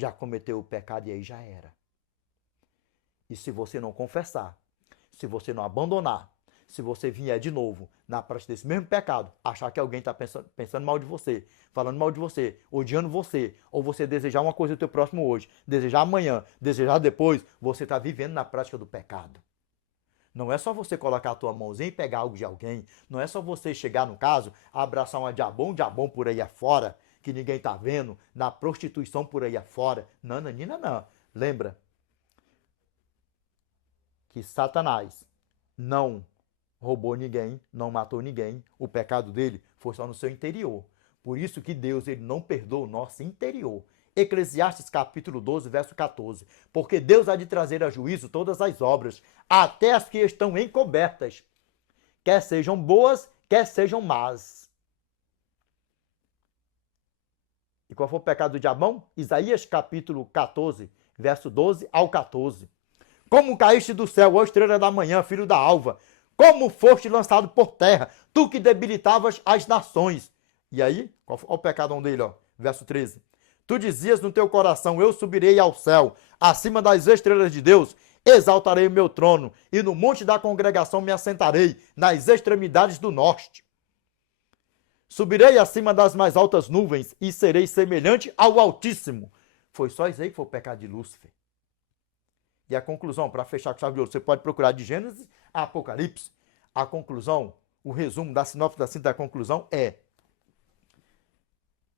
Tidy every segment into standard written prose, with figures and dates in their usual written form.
já cometeu o pecado e aí já era. E se você não confessar, se você não abandonar, se você vier de novo na prática desse mesmo pecado, achar que alguém está pensando mal de você, falando mal de você, odiando você, ou você desejar uma coisa do teu próximo hoje, desejar amanhã, desejar depois, você está vivendo na prática do pecado. Não é só você colocar a tua mãozinha e pegar algo de alguém. Não é só você chegar, no caso, abraçar um diabão por aí afora, que ninguém tá vendo, na prostituição por aí afora. Não, Nanina, não. Lembra que Satanás não roubou ninguém, não matou ninguém. O pecado dele foi só no seu interior. Por isso que Deus ele não perdoa o nosso interior. Eclesiastes capítulo 12, verso 14. Porque Deus há de trazer a juízo todas as obras, até as que estão encobertas, quer sejam boas, quer sejam más. E qual foi o pecado do diabão? Isaías capítulo 14, verso 12 ao 14. Como caíste do céu, ó estrela da manhã, filho da alva, como foste lançado por terra, tu que debilitavas as nações. E aí, qual foi o pecado dele, ó? Verso 13. Tu dizias no teu coração, eu subirei ao céu, acima das estrelas de Deus, exaltarei o meu trono, e no monte da congregação me assentarei, nas extremidades do norte. Subirei acima das mais altas nuvens, e serei semelhante ao Altíssimo. Foi só isso aí que foi o pecado de Lúcifer. E a conclusão, para fechar com chave de ouro, você pode procurar de Gênesis a Apocalipse. A conclusão, o resumo da sinopse da síntese da conclusão é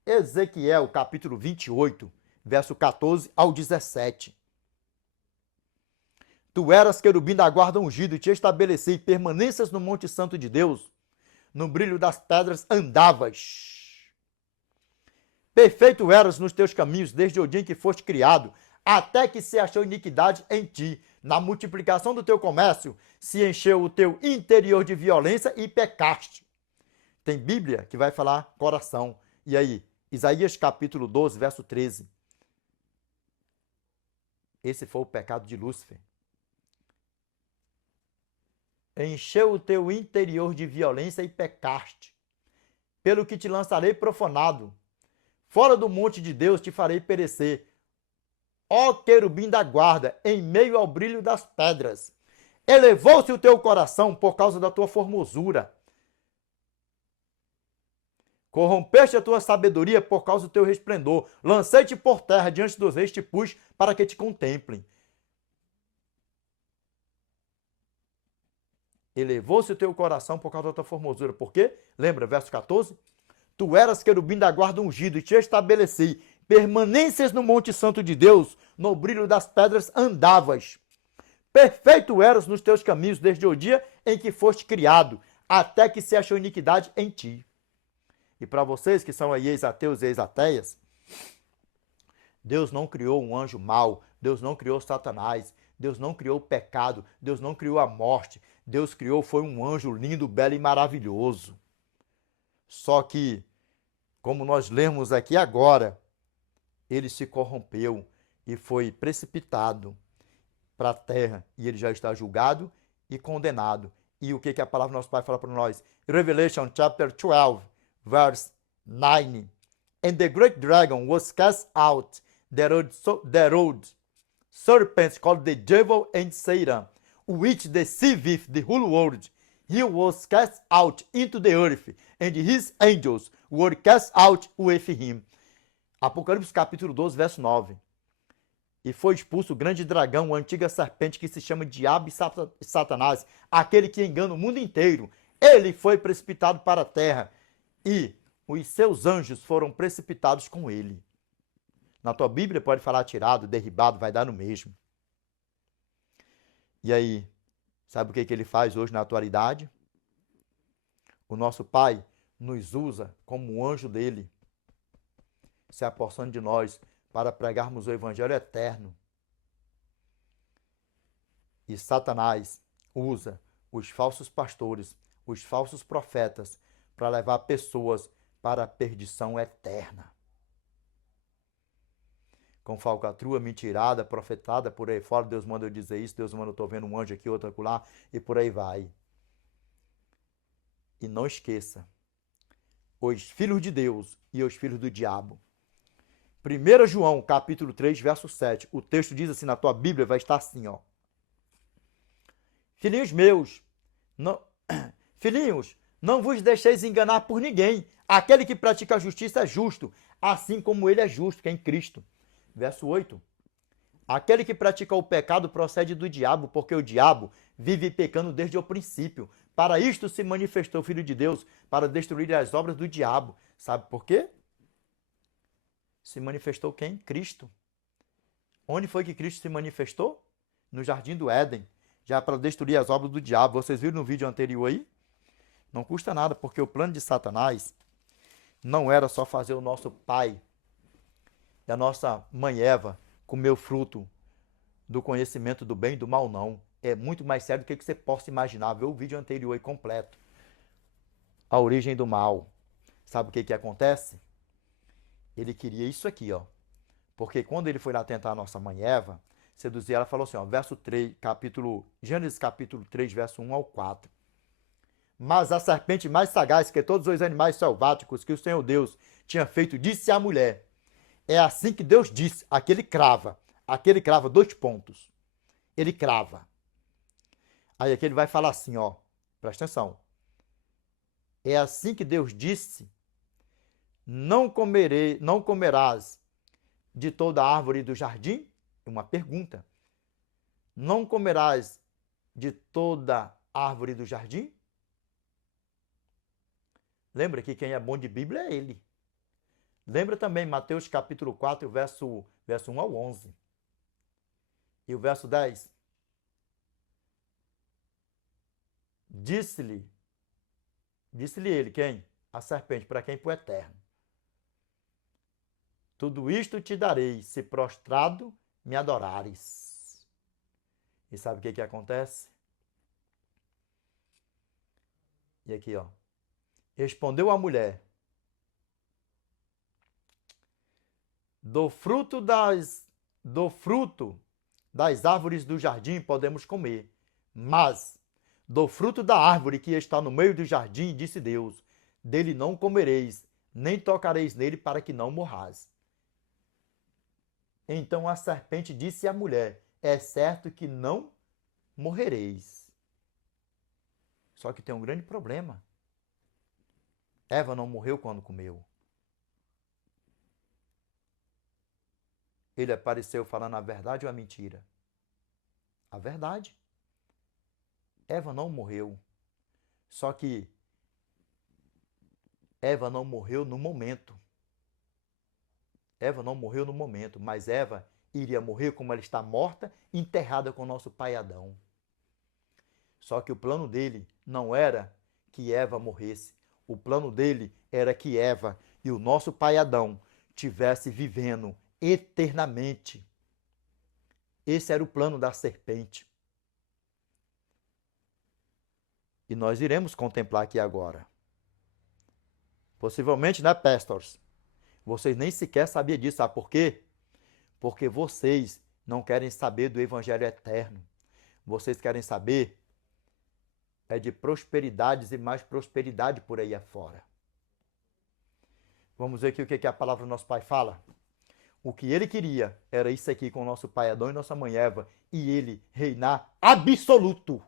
Ezequiel, capítulo 28, verso 14 ao 17. Tu eras querubim da guarda ungido e te estabeleci permanências no monte santo de Deus. No brilho das pedras andavas. Perfeito eras nos teus caminhos desde o dia em que foste criado, até que se achou iniquidade em ti. Na multiplicação do teu comércio, se encheu o teu interior de violência e pecaste. Tem Bíblia que vai falar coração. E aí, Isaías capítulo 12, verso 13. Esse foi o pecado de Lúcifer. Encheu o teu interior de violência e pecaste. Pelo que te lançarei profanado. Fora do monte de Deus te farei perecer. Ó querubim da guarda, em meio ao brilho das pedras. Elevou-se o teu coração por causa da tua formosura. Corrompeste a tua sabedoria por causa do teu resplendor. Lancei-te por terra diante dos reis, te pus para que te contemplem. Elevou-se o teu coração por causa da tua formosura. Por quê? Lembra, verso 14? Tu eras querubim da guarda ungido e te estabeleci permanências no monte santo de Deus, no brilho das pedras andavas. Perfeito eras nos teus caminhos desde o dia em que foste criado, até que se achou iniquidade em ti. E para vocês que são aí ex-ateus e ex-ateias, Deus não criou um anjo mau, Deus não criou Satanás, Deus não criou o pecado, Deus não criou a morte. Deus criou foi um anjo lindo, belo e maravilhoso. Só que, como nós lemos aqui agora, ele se corrompeu e foi precipitado para a terra. E ele já está julgado e condenado. E o que a palavra do nosso Pai fala para nós? Revelation chapter 12, verse 9. And the great dragon was cast out, that old serpent called the devil and Satan, which deceiveth the whole world. He was cast out into the earth, and his angels were cast out with him. Apocalipse capítulo 12, verso 9. E foi expulso o grande dragão, a antiga serpente que se chama Diabo e Satanás, aquele que engana o mundo inteiro. Ele foi precipitado para a terra e os seus anjos foram precipitados com ele. Na tua Bíblia pode falar tirado, derribado, vai dar no mesmo. E aí, sabe o que ele faz hoje na atualidade? O nosso Pai nos usa como um anjo dele, se apossando de nós para pregarmos o evangelho eterno. E Satanás usa os falsos pastores, os falsos profetas, para levar pessoas para a perdição eterna. Com falcatrua, mentirada, profetada, por aí fora, Deus manda eu dizer isso, Deus manda eu estou vendo um anjo aqui, outro acolá, e por aí vai. E não esqueça, os filhos de Deus e os filhos do diabo. 1 João, capítulo 3, verso 7. O texto diz assim, na tua Bíblia vai estar assim, ó. Filhinhos meus, não, filhinhos, não vos deixeis enganar por ninguém. Aquele que pratica a justiça é justo, assim como ele é justo, que é em Cristo. Verso 8. Aquele que pratica o pecado procede do diabo, porque o diabo vive pecando desde o princípio. Para isto se manifestou o Filho de Deus, para destruir as obras do diabo. Sabe por quê? Se manifestou quem? Cristo. Onde foi que Cristo se manifestou? No Jardim do Éden, já para destruir as obras do diabo. Vocês viram no vídeo anterior aí? Não custa nada, porque o plano de Satanás não era só fazer o nosso pai e a nossa mãe Eva comer o fruto do conhecimento do bem e do mal, não. É muito mais sério do que você possa imaginar. Vê o vídeo anterior aí completo. A origem do mal. Sabe o que acontece? Ele queria isso aqui, ó. Porque quando ele foi lá tentar a nossa mãe Eva, seduzir ela, falou assim, ó, verso 3, Gênesis capítulo 3, verso 1 ao 4. Mas a serpente mais sagaz que todos os animais selváticos que o Senhor Deus tinha feito, disse à mulher, é assim que Deus disse, aquele crava, dois pontos. Ele crava. Aí aqui ele vai falar assim, ó, presta atenção. É assim que Deus disse, não comerás de toda árvore do jardim? Uma pergunta. Não comerás de toda árvore do jardim? Lembra que quem é bom de Bíblia é ele. Lembra também Mateus capítulo 4, verso 1 ao 11. E o verso 10. Disse-lhe ele, quem? A serpente, para quem? Para o eterno. Tudo isto te darei, se prostrado me adorares. E sabe o que acontece? E aqui, ó. Respondeu a mulher, do fruto das árvores do jardim podemos comer, mas do fruto da árvore que está no meio do jardim, disse Deus, dele não comereis, nem tocareis nele para que não morrais. Então a serpente disse à mulher, é certo que não morrereis. Só que tem um grande problema. Eva não morreu quando comeu. Ele apareceu falando a verdade ou a mentira? A verdade. Eva não morreu. Só que Eva não morreu no momento. Eva não morreu no momento, mas Eva iria morrer como ela está morta, enterrada com o nosso pai Adão. Só que o plano dele não era que Eva morresse. O plano dele era que Eva e o nosso pai Adão tivessem vivendo eternamente. Esse era o plano da serpente. E nós iremos contemplar aqui agora. Possivelmente, né, pastors? Vocês nem sequer sabiam disso, sabe por quê? Porque vocês não querem saber do evangelho eterno. Vocês querem saber de prosperidades e mais prosperidade por aí afora. Vamos ver aqui o que a palavra do nosso pai fala. O que ele queria era isso aqui com o nosso pai Adão e nossa mãe Eva, e ele reinar absoluto,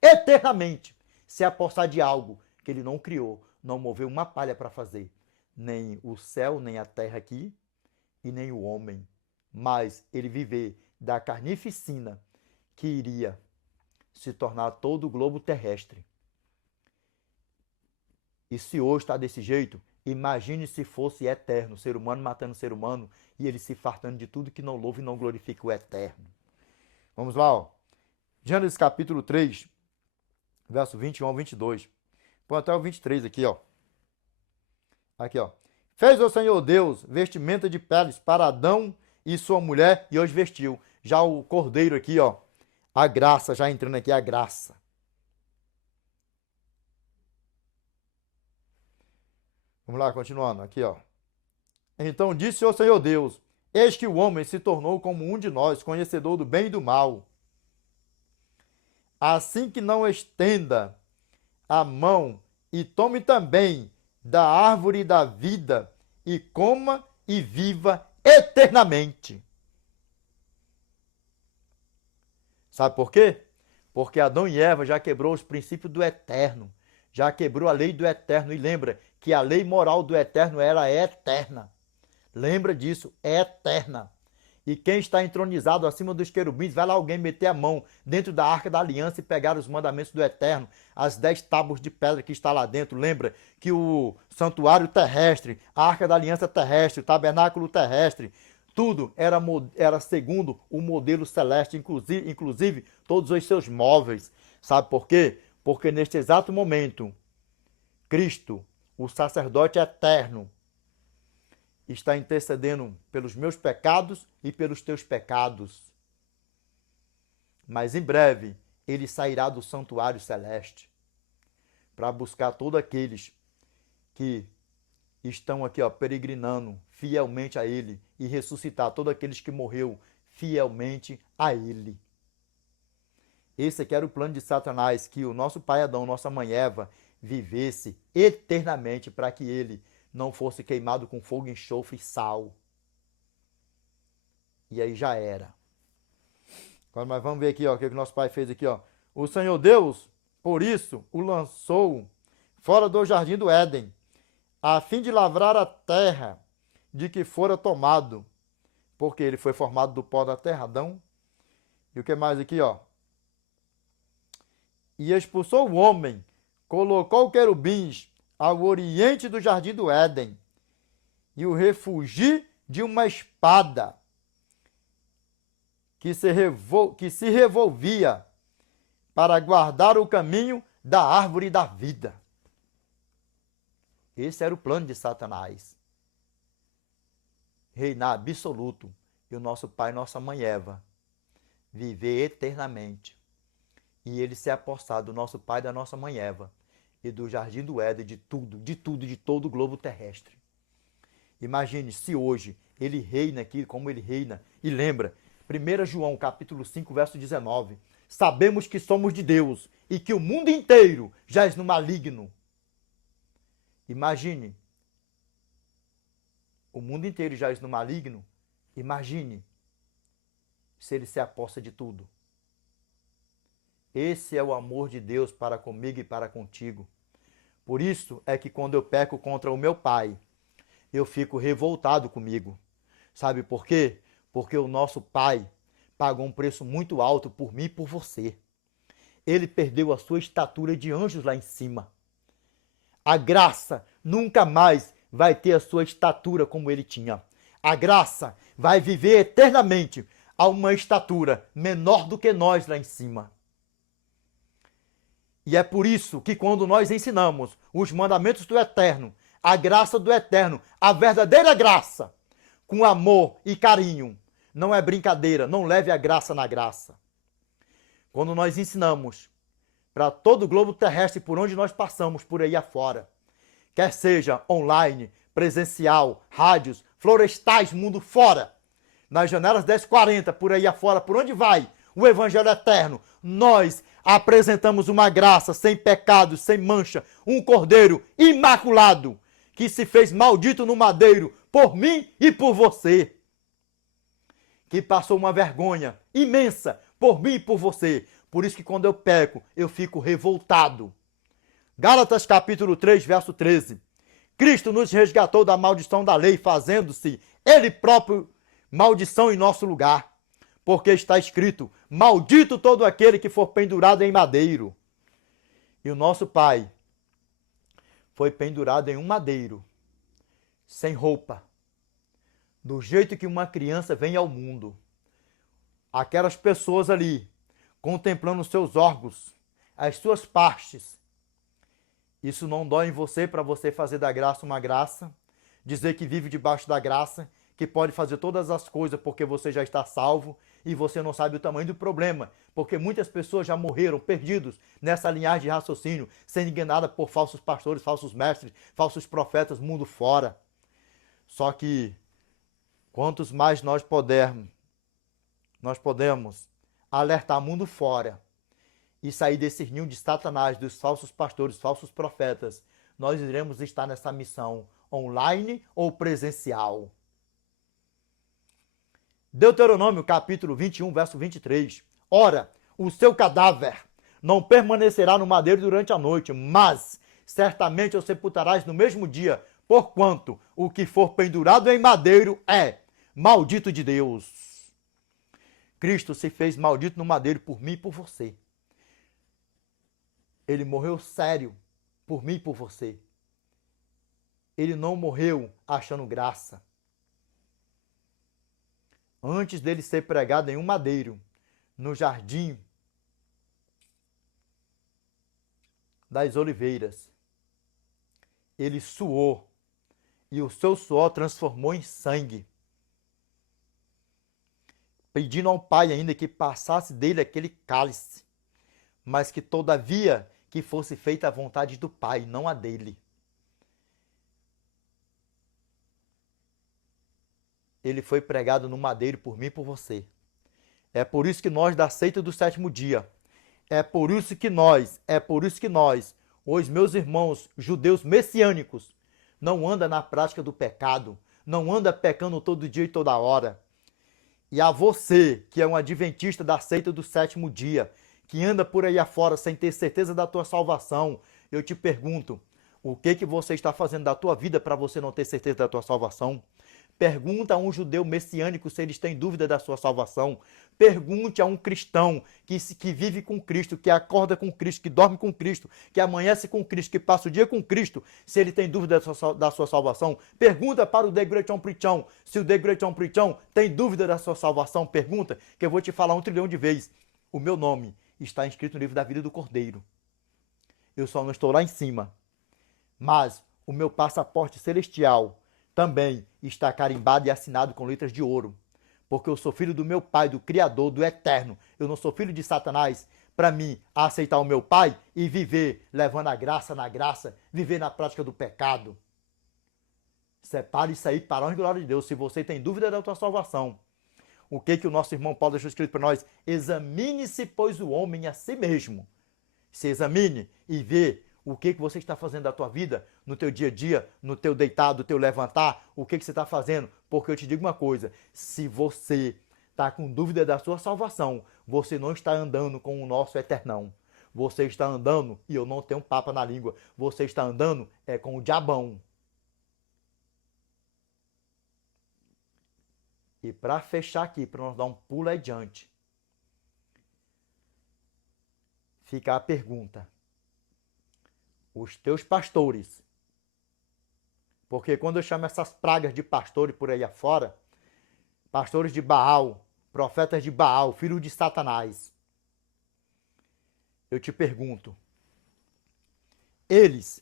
eternamente, se apossar de algo que ele não criou, não moveu uma palha para fazer, nem o céu, nem a terra aqui, e nem o homem, mas ele viver da carnificina que iria se tornar todo o globo terrestre. E se hoje está desse jeito, imagine se fosse eterno, ser humano matando ser humano, e ele se fartando de tudo que não louva e não glorifica o eterno. Vamos lá, ó. Gênesis capítulo 3, verso 21 ao 22. Põe até o 23 aqui, ó. Aqui, ó. Fez o Senhor Deus vestimenta de peles para Adão e sua mulher e os vestiu. Já o cordeiro aqui, ó. A graça, já entrando aqui, a graça. Vamos lá, continuando. Aqui, ó. Então disse o Senhor Deus, eis que o homem se tornou como um de nós, conhecedor do bem e do mal. Assim que não estenda a mão e tome também da árvore da vida e coma e viva eternamente. Sabe por quê? Porque Adão e Eva já quebrou os princípios do eterno, já quebrou a lei do eterno. E lembra que a lei moral do eterno era eterna. Lembra disso, é eterna. E quem está entronizado acima dos querubins, vai lá alguém meter a mão dentro da Arca da Aliança e pegar os mandamentos do Eterno, as 10 tábuas de pedra que está lá dentro. Lembra que o santuário terrestre, a Arca da Aliança terrestre, o tabernáculo terrestre, tudo era segundo o modelo celeste, inclusive todos os seus móveis. Sabe por quê? Porque neste exato momento, Cristo, o sacerdote eterno, está intercedendo pelos meus pecados e pelos teus pecados. Mas em breve ele sairá do santuário celeste para buscar todos aqueles que estão aqui, peregrinando fielmente a ele e ressuscitar todos aqueles que morreram fielmente a ele. Esse aqui era o plano de Satanás, que o nosso pai Adão, nossa mãe Eva, vivesse eternamente para que ele não fosse queimado com fogo, enxofre e sal. E aí já era. Agora nós vamos ver aqui, o que o nosso pai fez aqui, O Senhor Deus, por isso, o lançou fora do jardim do Éden, a fim de lavrar a terra de que fora tomado, porque ele foi formado do pó da terra, Adão. E o que mais aqui, E expulsou o homem, colocou querubins ao oriente do jardim do Éden, e o refugi de uma espada que se revolvia para guardar o caminho da árvore da vida. Esse era o plano de Satanás. Reinar absoluto, e o nosso pai e nossa mãe Eva viver eternamente. E ele se apossar do nosso pai e da nossa mãe Eva, e do jardim do Éden, de todo o globo terrestre. Imagine se hoje ele reina aqui como ele reina. E lembra, 1 João capítulo 5, verso 19. Sabemos que somos de Deus e que o mundo inteiro jaz no maligno. Imagine, o mundo inteiro jaz no maligno. Imagine se ele se aposta de tudo. Esse é o amor de Deus para comigo e para contigo. Por isso é que quando eu peco contra o meu pai, eu fico revoltado comigo. Sabe por quê? Porque o nosso pai pagou um preço muito alto por mim e por você. Ele perdeu a sua estatura de anjos lá em cima. A graça nunca mais vai ter a sua estatura como ele tinha. A graça vai viver eternamente a uma estatura menor do que nós lá em cima. E é por isso que quando nós ensinamos os mandamentos do Eterno, a graça do Eterno, a verdadeira graça, com amor e carinho, não é brincadeira, não leve a graça na graça. Quando nós ensinamos para todo o globo terrestre por onde nós passamos por aí afora, quer seja online, presencial, rádios, florestais, mundo fora, nas janelas 1040, por aí afora, por onde vai o Evangelho Eterno, nós apresentamos uma graça sem pecado, sem mancha, um cordeiro imaculado, que se fez maldito no madeiro por mim e por você, que passou uma vergonha imensa por mim e por você. Por isso que quando eu peco, eu fico revoltado. Gálatas capítulo 3, verso 13. Cristo nos resgatou da maldição da lei, fazendo-se Ele próprio maldição em nosso lugar. Porque está escrito, maldito todo aquele que for pendurado em madeiro. E o nosso Pai foi pendurado em um madeiro, sem roupa, do jeito que uma criança vem ao mundo. Aquelas pessoas ali, contemplando os seus órgãos, as suas partes. Isso não dói em você para você fazer da graça uma graça, dizer que vive debaixo da graça, que pode fazer todas as coisas porque você já está salvo e você não sabe o tamanho do problema, porque muitas pessoas já morreram perdidos nessa linhagem de raciocínio, sendo enganadas por falsos pastores, falsos mestres, falsos profetas, mundo fora. Só que quantos mais nós podemos alertar mundo fora e sair desse ninho de Satanás, dos falsos pastores, falsos profetas, nós iremos estar nessa missão online ou presencial. Deuteronômio capítulo 21, verso 23. Ora, o seu cadáver não permanecerá no madeiro durante a noite, mas certamente o sepultarás no mesmo dia, porquanto o que for pendurado em madeiro é maldito de Deus. Cristo se fez maldito no madeiro por mim e por você. Ele morreu sério por mim e por você. Ele não morreu achando graça. Antes dele ser pregado em um madeiro, no jardim das oliveiras, ele suou e o seu suor transformou em sangue, pedindo ao Pai ainda que passasse dele aquele cálice, mas que todavia que fosse feita a vontade do Pai, não a dele. Ele foi pregado no madeiro por mim e por você. É por isso que nós da seita do sétimo dia, é por isso que nós, os meus irmãos judeus messiânicos, não anda na prática do pecado, não anda pecando todo dia e toda hora. E a você, que é um adventista da seita do sétimo dia, que anda por aí afora sem ter certeza da tua salvação, eu te pergunto, o que você está fazendo da tua vida para você não ter certeza da tua salvação? Pergunta a um judeu messiânico se eles têm dúvida da sua salvação. Pergunte a um cristão que vive com Cristo, que acorda com Cristo, que dorme com Cristo, que amanhece com Cristo, que passa o dia com Cristo, se ele tem dúvida da sua salvação. Pergunta para o The Great Preachão se o The Great Preachão tem dúvida da sua salvação. Pergunta, que eu vou te falar 1 trilhão de vezes. O meu nome está inscrito no livro da vida do Cordeiro. Eu só não estou lá em cima. Mas o meu passaporte celestial também está carimbado e assinado com letras de ouro. Porque eu sou filho do meu Pai, do Criador, do Eterno. Eu não sou filho de Satanás. Para mim, aceitar o meu Pai e viver levando a graça na graça, viver na prática do pecado. Separe isso aí para a honra e glória de Deus. Se você tem dúvida da tua salvação, o que o nosso irmão Paulo deixou escrito para nós? Examine-se, pois, o homem a si mesmo. Se examine e vê o que você está fazendo da tua vida, no teu dia a dia, no teu deitado, no teu levantar, o que você está fazendo. Porque eu te digo uma coisa, se você está com dúvida da sua salvação, você não está andando com o nosso eternão. Você está andando, e eu não tenho papa na língua, você está andando com o diabão. E para fechar aqui, para nós dar um pulo adiante, fica a pergunta. Os teus pastores, porque quando eu chamo essas pragas de pastores por aí afora, pastores de Baal, profetas de Baal, filhos de Satanás, eu te pergunto, eles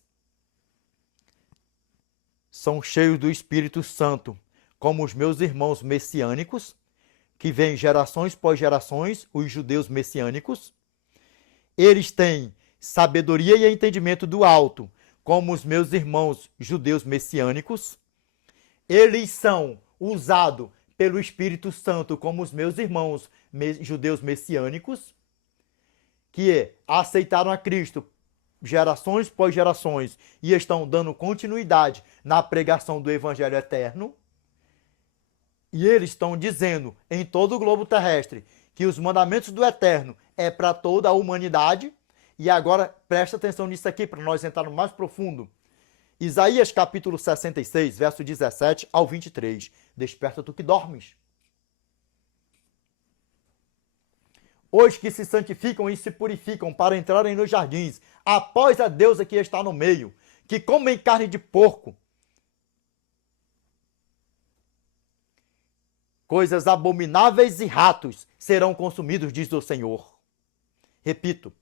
são cheios do Espírito Santo, como os meus irmãos messiânicos, que vêm gerações pós gerações, os judeus messiânicos, eles têm sabedoria e entendimento do alto, como os meus irmãos judeus messiânicos. Eles são usados pelo Espírito Santo como os meus irmãos judeus messiânicos, que aceitaram a Cristo gerações pós gerações e estão dando continuidade na pregação do Evangelho Eterno. E eles estão dizendo em todo o globo terrestre que os mandamentos do Eterno é para toda a humanidade. E agora, presta atenção nisso aqui, para nós entrarmos mais profundo. Isaías capítulo 66, verso 17 ao 23. Desperta tu que dormes. Os que se santificam e se purificam para entrarem nos jardins, após a deusa que está no meio, que comem carne de porco, coisas abomináveis e ratos serão consumidos, diz o Senhor. Repito.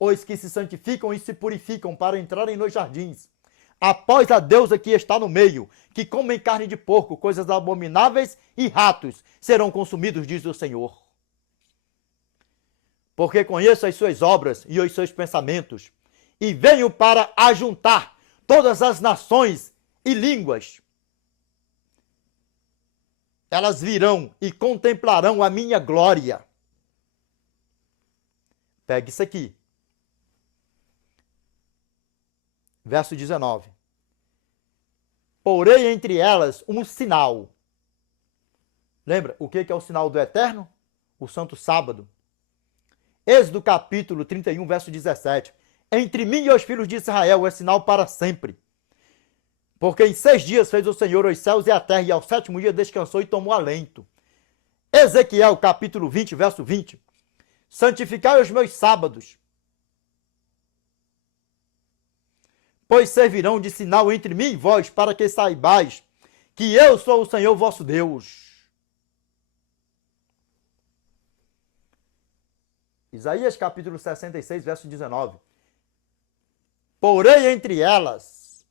Os que se santificam e se purificam para entrarem nos jardins, após a deusa que está no meio, que comem carne de porco, coisas abomináveis e ratos, serão consumidos, diz o Senhor. Porque conheço as suas obras e os seus pensamentos, e venho para ajuntar todas as nações e línguas. Elas virão e contemplarão a minha glória. Pegue isso aqui. Verso 19. Porei entre elas um sinal Lembra, o que é o sinal do eterno? O santo sábado. Êxodo capítulo 31, verso 17. Entre mim e os filhos de Israel é sinal para sempre. Porque em 6 dias fez o Senhor os céus e a terra, e ao 7º dia descansou e tomou alento. Ezequiel capítulo 20, verso 20. Santificai os meus sábados, pois servirão de sinal entre mim e vós, para que saibais que eu sou o Senhor vosso Deus. Isaías capítulo 66, verso 19. Porei entre elas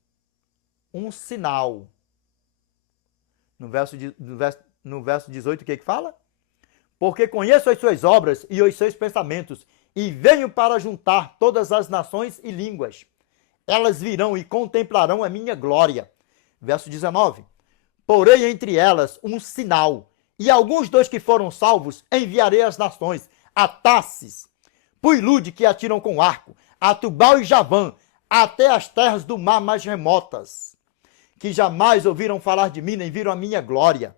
um sinal. No verso 18, o que fala? Porque conheço as suas obras e os seus pensamentos, e venho para juntar todas as nações e línguas. Elas virão e contemplarão a minha glória. Verso 19. Porei entre elas um sinal, e alguns dos que foram salvos enviarei às nações, a Tarsis, Puilude, que atiram com arco, a Tubal e Javã, até as terras do mar mais remotas, que jamais ouviram falar de mim, nem viram a minha glória.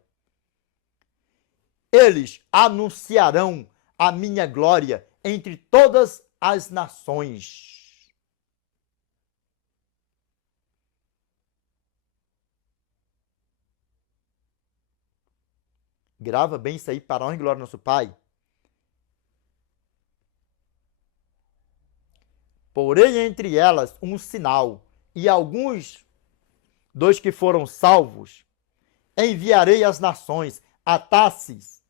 Eles anunciarão a minha glória entre todas as nações. Grava bem isso aí, para a honra e glória do nosso Pai. Porém, entre elas um sinal, e alguns dos que foram salvos enviarei às nações, a Tarsis,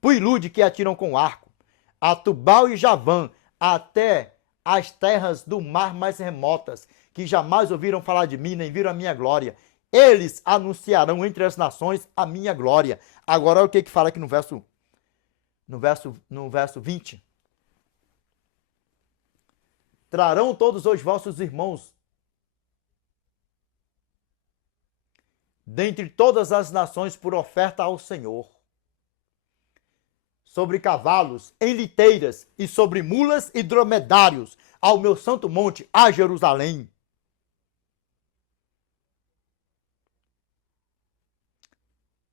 Puilude, que atiram com arco, a Tubal e Javã, até as terras do mar mais remotas, que jamais ouviram falar de mim, nem viram a minha glória. Eles anunciarão entre as nações a minha glória. Agora, olha o que fala aqui no verso 20. Trarão todos os vossos irmãos dentre todas as nações por oferta ao Senhor, sobre cavalos, em liteiras, e sobre mulas e dromedários, ao meu santo monte, a Jerusalém.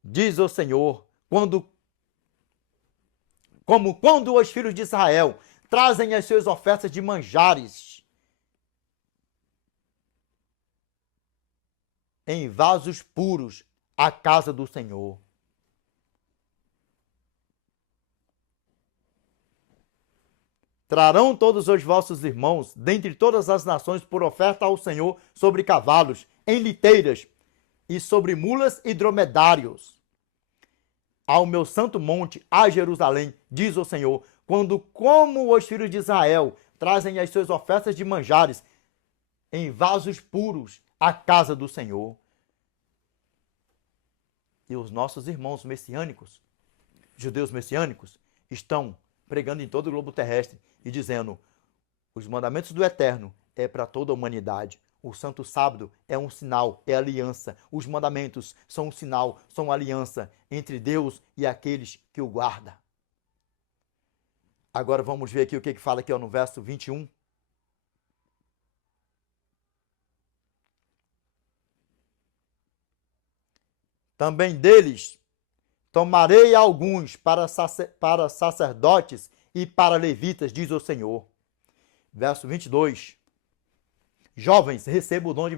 Diz o Senhor, como quando os filhos de Israel trazem as suas ofertas de manjares em vasos puros à casa do Senhor. Trarão todos os vossos irmãos, dentre todas as nações, por oferta ao Senhor, sobre cavalos, em liteiras, e sobre mulas e dromedários, ao meu santo monte, a Jerusalém, diz o Senhor, quando, como os filhos de Israel, trazem as suas ofertas de manjares em vasos puros à casa do Senhor. E os nossos irmãos messiânicos, judeus messiânicos, estão pregando em todo o globo terrestre e dizendo: os mandamentos do Eterno é para toda a humanidade. O Santo Sábado é um sinal, é aliança. Os mandamentos são um sinal, são aliança entre Deus e aqueles que o guardam. Agora vamos ver aqui o que fala aqui, ó, no verso 21. Também deles tomarei alguns para sacerdotes e para levitas, diz o Senhor. Verso 22. Jovens, receba o dom de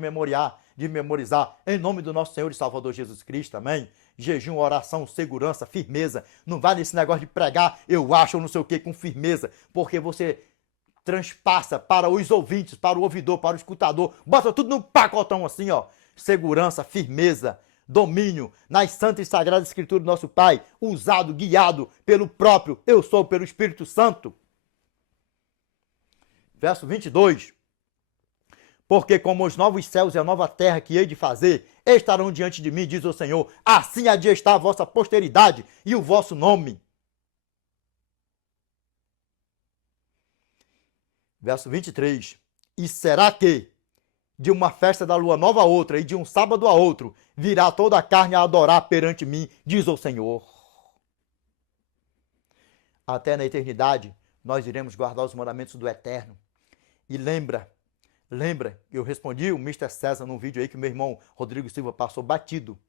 memorizar, em nome do nosso Senhor e Salvador Jesus Cristo, amém? Jejum, oração, segurança, firmeza. Não vai nesse negócio de pregar, eu acho, ou não sei o que, com firmeza, porque você transpassa para os ouvintes, para o ouvidor, para o escutador, bota tudo num pacotão assim, ó. Segurança, firmeza, domínio nas santas e sagradas escrituras do nosso Pai, usado, guiado pelo próprio eu sou, pelo Espírito Santo. Verso 22. Porque como os novos céus e a nova terra que hei de fazer estarão diante de mim, diz o Senhor, assim há de estar a vossa posteridade e o vosso nome. Verso 23. E será que de uma festa da lua nova a outra e de um sábado a outro virá toda a carne a adorar perante mim, diz o Senhor. Até na eternidade nós iremos guardar os mandamentos do Eterno. E lembra, eu respondi o Mr. César num vídeo aí que o meu irmão Rodrigo Silva passou batido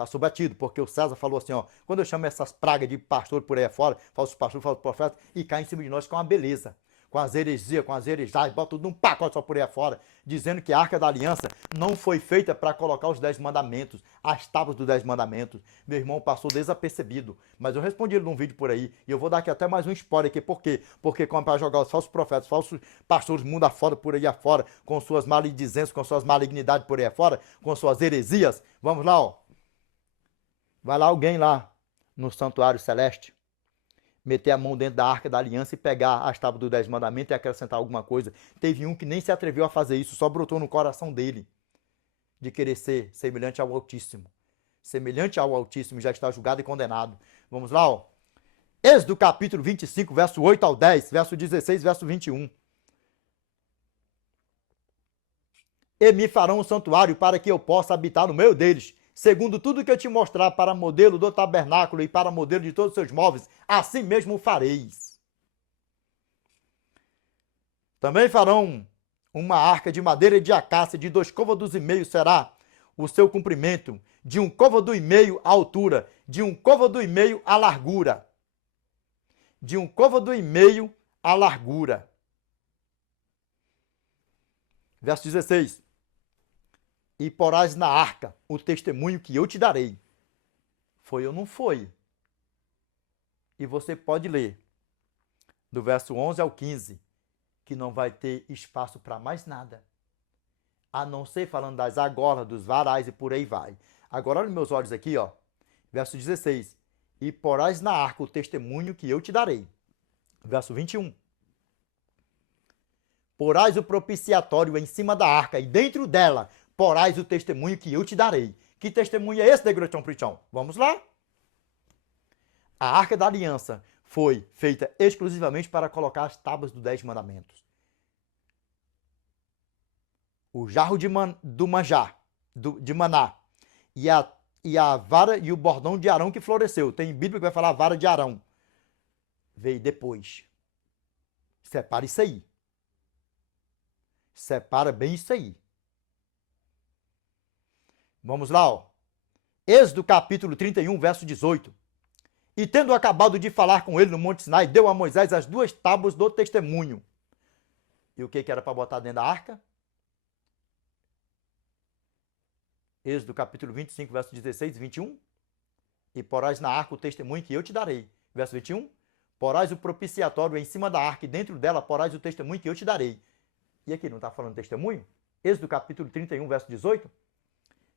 Passou batido, porque o César falou assim, ó, quando eu chamo essas pragas de pastor por aí afora, falsos pastores, falsos profetas, e cai em cima de nós com uma beleza, com as heresias, com as herejadas, bota tudo num pacote só por aí afora, dizendo que a Arca da Aliança não foi feita para colocar os 10 mandamentos, as tábuas dos 10 mandamentos. Meu irmão passou desapercebido, mas eu respondi ele num vídeo por aí, e eu vou dar aqui até mais um spoiler aqui, por quê? Porque como para jogar os falsos profetas, falsos pastores, mundo afora, por aí afora, com suas maledicências, com suas malignidades por aí afora, com suas heresias, vamos lá, ó. Vai lá alguém lá no santuário celeste, meter a mão dentro da Arca da Aliança e pegar as tábuas dos 10 mandamentos e acrescentar alguma coisa. Teve um que nem se atreveu a fazer isso, só brotou no coração dele de querer ser semelhante ao Altíssimo. Semelhante ao Altíssimo, já está julgado e condenado. Vamos lá, ó. Êxodo capítulo 25, verso 8 ao 10, verso 16, verso 21. E me farão um santuário para que eu possa habitar no meio deles, segundo tudo que eu te mostrar para modelo do tabernáculo e para modelo de todos os seus móveis, assim mesmo fareis. Também farão uma arca de madeira de acácia de 2 côvados e meio será o seu comprimento, de 1 côvado e meio a altura, de 1 côvado e meio a largura. De 1 côvado e meio a largura. Verso 16. E porás na arca o testemunho que eu te darei. Foi ou não foi? E você pode ler, do verso 11 ao 15, que não vai ter espaço para mais nada. A não ser falando das argolas, dos varais e por aí vai. Agora olha meus olhos aqui, ó. Verso 16. E porás na arca o testemunho que eu te darei. Verso 21. Porás o propiciatório em cima da arca e dentro dela porás o testemunho que eu te darei. Que testemunho é esse, Degrotão Prichão? Vamos lá. A Arca da Aliança foi feita exclusivamente para colocar as tábuas dos 10 mandamentos. O jarro do manjar, de maná, e a vara e o bordão de Arão que floresceu. Tem Bíblia que vai falar a vara de Arão. Veio depois. Separa isso aí. Separa bem isso aí. Vamos lá, ó. Êxodo capítulo 31, verso 18. E tendo acabado de falar com ele no Monte Sinai, deu a Moisés as 2 tábuas do testemunho. E o que era para botar dentro da arca? Êxodo capítulo 25, verso 16 e 21. E porás na arca o testemunho que eu te darei. Verso 21. Porás o propiciatório em cima da arca e dentro dela porás o testemunho que eu te darei. E aqui não está falando testemunho? Êxodo capítulo 31, verso 18.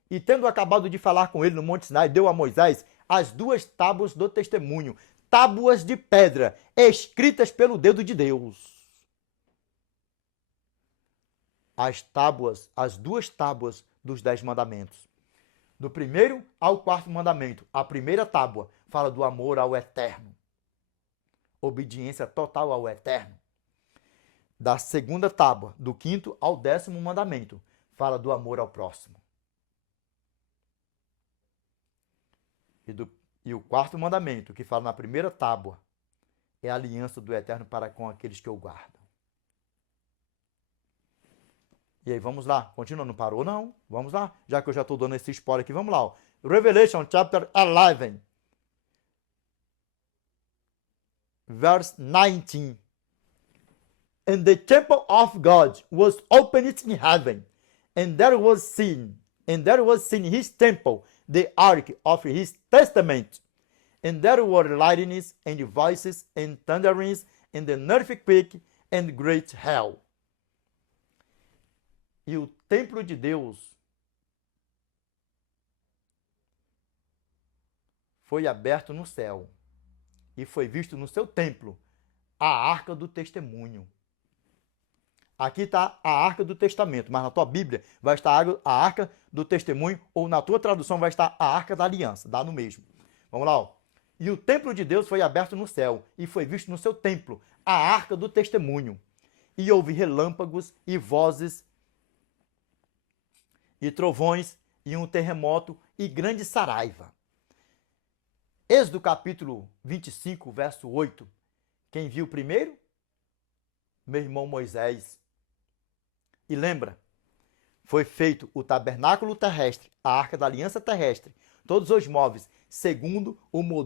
E tendo acabado de falar com ele no Monte Sinai, deu a Moisés as 2 tábuas do testemunho, tábuas de pedra, escritas pelo dedo de Deus. As 2 tábuas dos 10 mandamentos. Do 1º ao 4º mandamento, a primeira tábua fala do amor ao Eterno. Obediência total ao Eterno. Da 2ª tábua, do 5º ao 10º mandamento, fala do amor ao próximo. E o 4º mandamento, que fala na primeira tábua, é a aliança do Eterno para com aqueles que o guardam. E aí, vamos lá. Continua, não parou não? Vamos lá. Já que eu já estou dando esse spoiler aqui, vamos lá. Ó. Revelation chapter 11. Verse 19. And the temple of God was opened in heaven, and there was seen his temple, the ark of his testament. And there were lightnings and voices and thunderings and an earthquake and great hail. E o templo de Deus foi aberto no céu e foi visto no seu templo a arca do testemunho. Aqui está a arca do testamento, mas na tua Bíblia vai estar a arca do testemunho, ou na tua tradução vai estar a arca da aliança, dá no mesmo. Vamos lá, ó. E o templo de Deus foi aberto no céu e foi visto no seu templo a arca do testemunho. E houve relâmpagos e vozes e trovões e um terremoto e grande saraiva. Êxodo capítulo 25, verso 8. Quem viu primeiro? Meu irmão Moisés. E lembra, foi feito o tabernáculo terrestre, a arca da aliança terrestre, todos os móveis, segundo o modelo